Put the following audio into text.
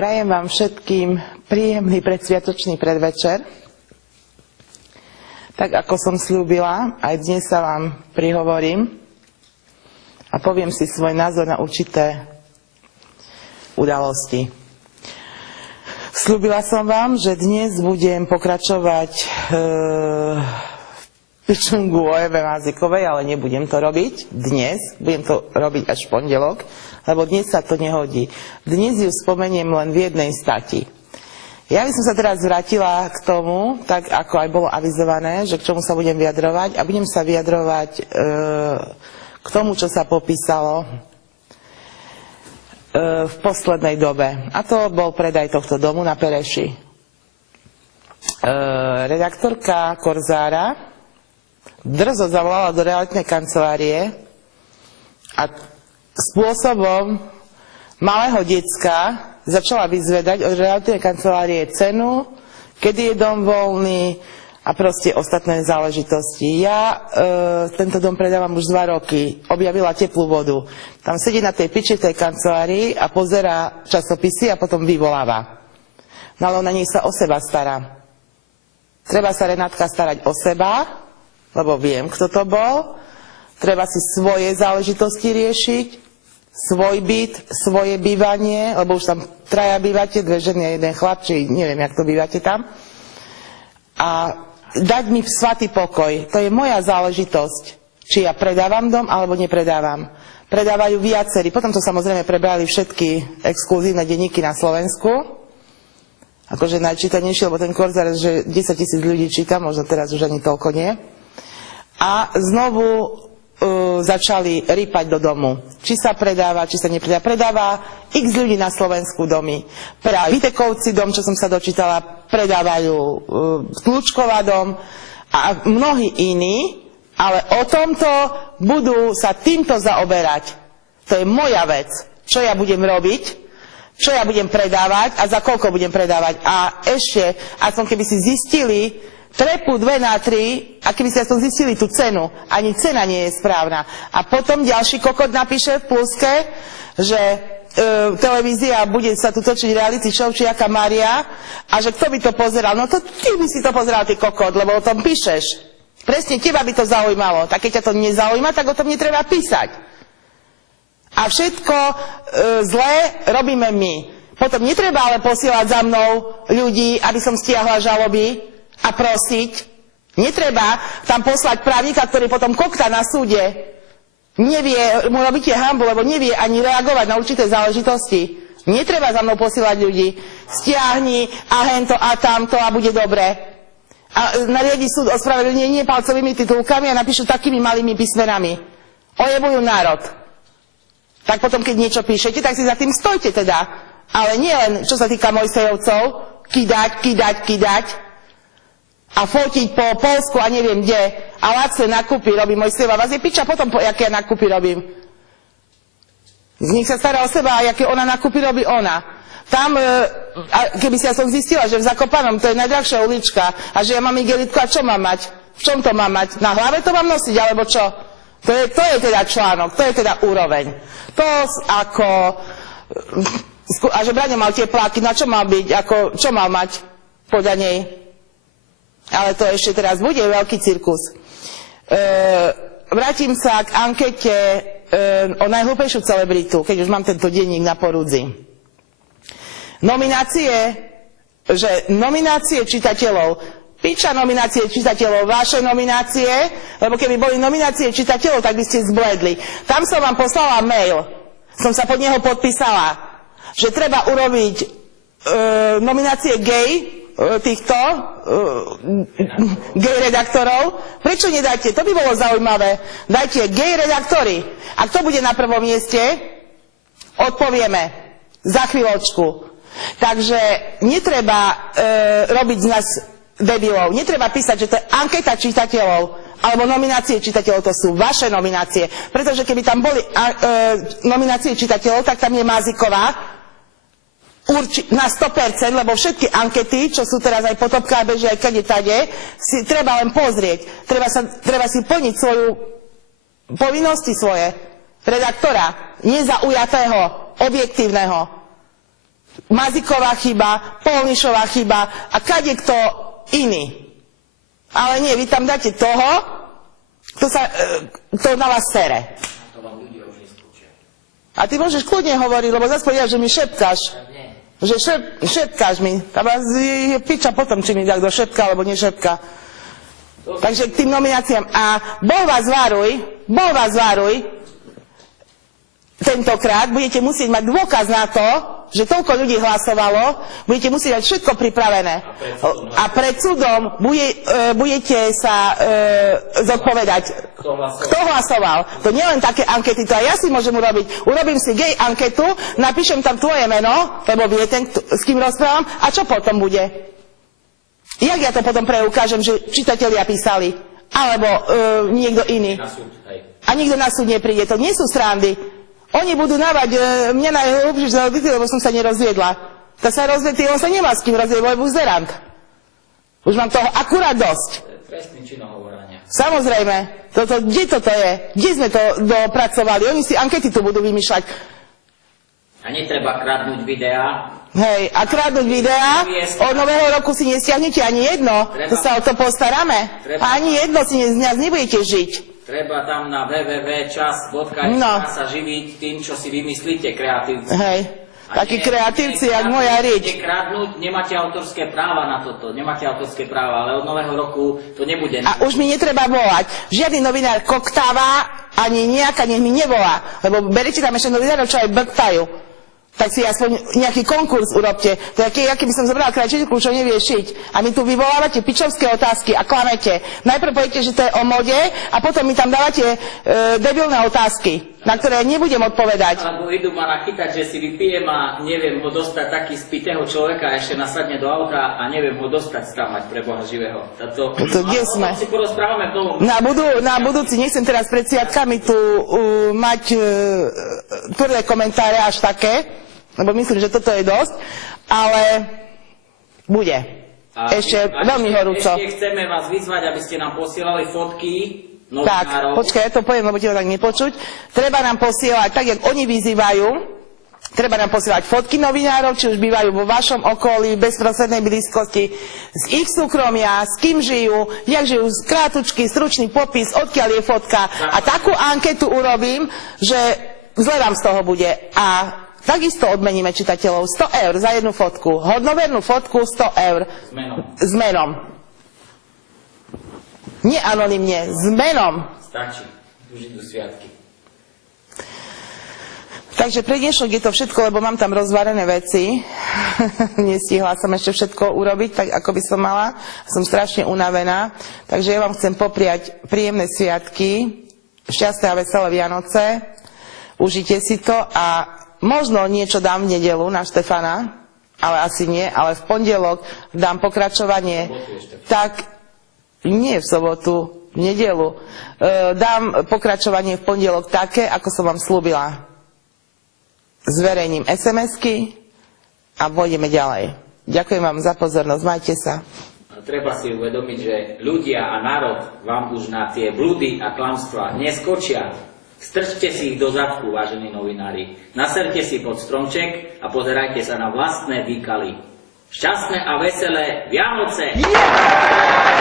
Prajem vám všetkým príjemný predsviatočný predvečer. Tak ako som sľúbila, aj dnes sa vám prihovorím a poviem si svoj názor na určité udalosti. Sľúbila som vám, že dnes budem pokračovať v pičungu o Eve Mazikovej, ale nebudem to robiť dnes, budem to robiť až v pondelok, lebo dnes sa to nehodí. Dnes ju spomeniem len v jednej stati. Ja by som sa teraz vrátila k tomu, tak ako aj bolo avizované, že k čomu sa budem vyjadrovať a budem sa vyjadrovať k tomu, čo sa popísalo v poslednej dobe. A to bol predaj tohto domu na Pereši. Redaktorka Korzára drzo zavolala do realitnej kancelárie a spôsobom malého decka začala vyzvedať od realitnej kancelárie cenu, kedy je dom voľný a proste ostatné záležitosti. Ja tento dom predávam už 2 roky. Objavila teplú vodu. Tam sedí na tej pičitej kancelárii a pozerá časopisy a potom vyvoláva. No ale ona nech sa o seba stará. Treba sa Renátka starať o seba, lebo viem, kto to bol. Treba si svoje záležitosti riešiť, svoj byt, svoje bývanie, lebo už tam 3 bývate, 2 ženy a 1 chlap, či neviem, jak to bývate tam. A dať mi svatý pokoj. To je moja záležitosť, či ja predávam dom, alebo nepredávam. Predávajú viacerí. Potom to samozrejme prebrali všetky exkluzívne denníky na Slovensku. Akože najčítanejšie, lebo ten Korzár, že 10 000 ľudí číta, možno teraz už ani toľko nie. A znovu začali rýpať do domu. Či sa predáva, či sa nepredáva. Predáva x ľudí na Slovensku domy. Vitekovci dom, čo som sa dočítala, predávajú Tlučková dom a mnohí iní, ale o tomto budú sa týmto zaoberať. To je moja vec. Čo ja budem robiť, čo ja budem predávať a za koľko budem predávať. A ešte, aspoň keby si zistili trepu 2 na 3, a keby ste aspoň zistili tú cenu, ani cena nie je správna. A potom ďalší kokot napíše v pluske, že televízia bude sa tu točiť reality show, či jaká Mária, a že kto by to pozeral. No to ty by si to pozeral, ty kokot, lebo o tom píšeš. Presne teba by to zaujímalo. Tak keď ťa to nezaujíma, tak o tom netreba písať. A všetko zlé robíme my. Potom netreba ale posielať za mnou ľudí, aby som stiahla žaloby a prosiť. Netreba tam poslať právnika, ktorý potom kokta na súde. Nevie, mu robíte hanbu, lebo nevie ani reagovať na určité záležitosti. Netreba za mnou posielať ľudí. Stiahni a hento a tamto a bude dobre. A nariadi súd ospravedlnenie palcovými titulkami a napíšu takými malými písmenami. Ojebujú národ. Tak potom, keď niečo píšete, tak si za tým stojte teda. Ale nie len, čo sa týka Mojsejovcov, kidať a fotiť po Polsku a neviem kde a lacné nakupy robí Mojsejová. Vás je piča potom, aké ja nakupy robím. Z nich sa stará o seba a aké ona nakupy robí ona. Tam, keby si ja som zistila, že v Zakopanom to je najdrahšia ulička a že ja mám igelitku a čo mám mať? V čom to mám mať? Na hlave to mám nosiť, alebo čo? To je teda článok, to je teda úroveň. To ako... A že Braňo mal tie pláky, na čo mal byť? Čo mal mať podľa nej? Ale to ešte teraz bude veľký cirkus. Vrátim sa k ankete o najhlúpejšiu celebritu, keď už mám tento denník na porúdzi. Nominácie čitateľov. Piča nominácie čitateľov, vaše nominácie, lebo keby boli nominácie čitateľov, tak by ste zbledli. Tam som vám poslala mail, som sa pod neho podpísala, že treba urobiť nominácie gay, týchto gay redaktorov. Prečo nedáte? To by bolo zaujímavé. Dajte gay redaktory. A kto bude na prvom mieste? Odpovieme za chvíľočku. Takže netreba robiť z nás debilov. Netreba písať, že to je anketa čitateľov alebo nominácie čitateľov. To sú vaše nominácie. Pretože keby tam boli nominácie čitateľov, tak tam je Maziková na 100%, lebo všetky ankety, čo sú teraz aj po Topka a beží aj kade tade, si treba len pozrieť. Treba si plniť svoju povinnosti svoje redaktora, nezaujatého, objektívneho. Maziková chyba, Polnišová chyba a kadekto iný. Ale nie, vy tam dáte toho, kto na vás sere. A ty môžeš kľudne hovoriť, lebo zase povedia, že mi šepkáš. Že šepkáš mi. A vás je piča potom, či mi tak kto šepká, alebo nešepká. Takže k tým nomináciám. A bol vás váruj, tentokrát budete musieť mať dôkaz na to, že toľko ľudí hlasovalo, budete musieť mať všetko pripravené. A pred súdom budete sa zodpovedať. Kto hlasoval? To nie len také ankety, to aj ja si môžem urobiť. Urobím si gay anketu, napíšem tam tvoje meno, lebo vie ten, s kým rozprávam, a čo potom bude? Jak ja to potom preukážem, že čitatelia písali? Alebo niekto iný? A nikto na súd nepríde. To nie sú srandy. Oni budú návať mňa na hlubšie žalobity, lebo som sa nerozviedla. Tak sa rozviedli, on sa nemá s kým rozviedť, lebo je buzerant. Už mám toho akurát dosť. Trestný čin ohovorania. Samozrejme. Kde toto je? Kde sme to dopracovali? Oni si ankety tu budú vymýšľať. A netreba kradnúť videá. Hej, a kradnúť videá, od nového roku si nestiahnete ani jedno. To sa o to postaráme. A ani jedno si z nás nebudete žiť. Treba tam na www.čas.sk sa živiť tým, čo si vymyslíte, kreatívci. Hej, takí kreatívci, jak moja rič. Kradnúť, nemáte autorské práva na toto, nemáte autorské práva, ale od nového roku to nebude. A už mi netreba volať. Žiadny novinár koktáva, ani nejaká, nech mi nevolá. Lebo berete tam ešte novinárov, čo aj brktajú. Tak si aspoň nejaký konkurs urobte. To je, aký by som zobrala krajčiteľku, čo nevie šiť. A my tu vyvolávate pičovské otázky a klamete. Najprv poviete, že to je o mode a potom mi tam dávate debilné otázky, na ktoré nebudem odpovedať. Alebo idú ma nachytať, že si vypijem a neviem ho dostať taký spitého človeka a ešte nasadne do auta a neviem ho dostať stamať pre Boha živého. To kde sme? Si porozprávame k tomu. Na budúci, nechcem teraz pred sviatkami tu mať tvrdé komentáre až také, lebo myslím, že toto je dosť, ale bude. Ešte veľmi horúco. Ešte chceme vás vyzvať, aby ste nám posielali fotky novinárov. Tak, počkaj, ja to poviem, lebo ti ho tak nepočuť. Treba nám posielať, tak jak oni vyzývajú, treba nám posielať fotky novinárov, či už bývajú vo vašom okolí, v bezprostrednej blízkosti, z ich súkromia, s kým žijú, jak žijú, krátučky, stručný popis, odkiaľ je fotka. A takú anketu urobím, že zle vám z toho bude. A takisto odmeníme čitateľov 100 eur za jednu fotku. Hodnovernú fotku 100 eur. S menom. Nie anonymne, s menom. Stačí. Už idú sviatky. Takže pre dnešok je to všetko, lebo mám tam rozvarené veci. Nestihla som ešte všetko urobiť, tak ako by som mala. Som strašne unavená. Takže ja vám chcem popriať príjemné sviatky, šťastné a veselé Vianoce. Užite si to a možno niečo dám v nedeľu na Štefana, ale asi nie, ale v pondelok dám pokračovanie. Tak, nie v sobotu, v nedeľu. Dám pokračovanie v pondelok také, ako som vám slúbila. Zverejním SMS-ky a pôjdeme ďalej. Ďakujem vám za pozornosť, majte sa. Treba si uvedomiť, že ľudia a národ vám už na tie blúdy a klamstvá neskočia. Strčte si ich do zadku, vážení novinári. Naserte si pod stromček a pozerajte sa na vlastné výkaly. Šťastné a veselé Vianoce! Yeah!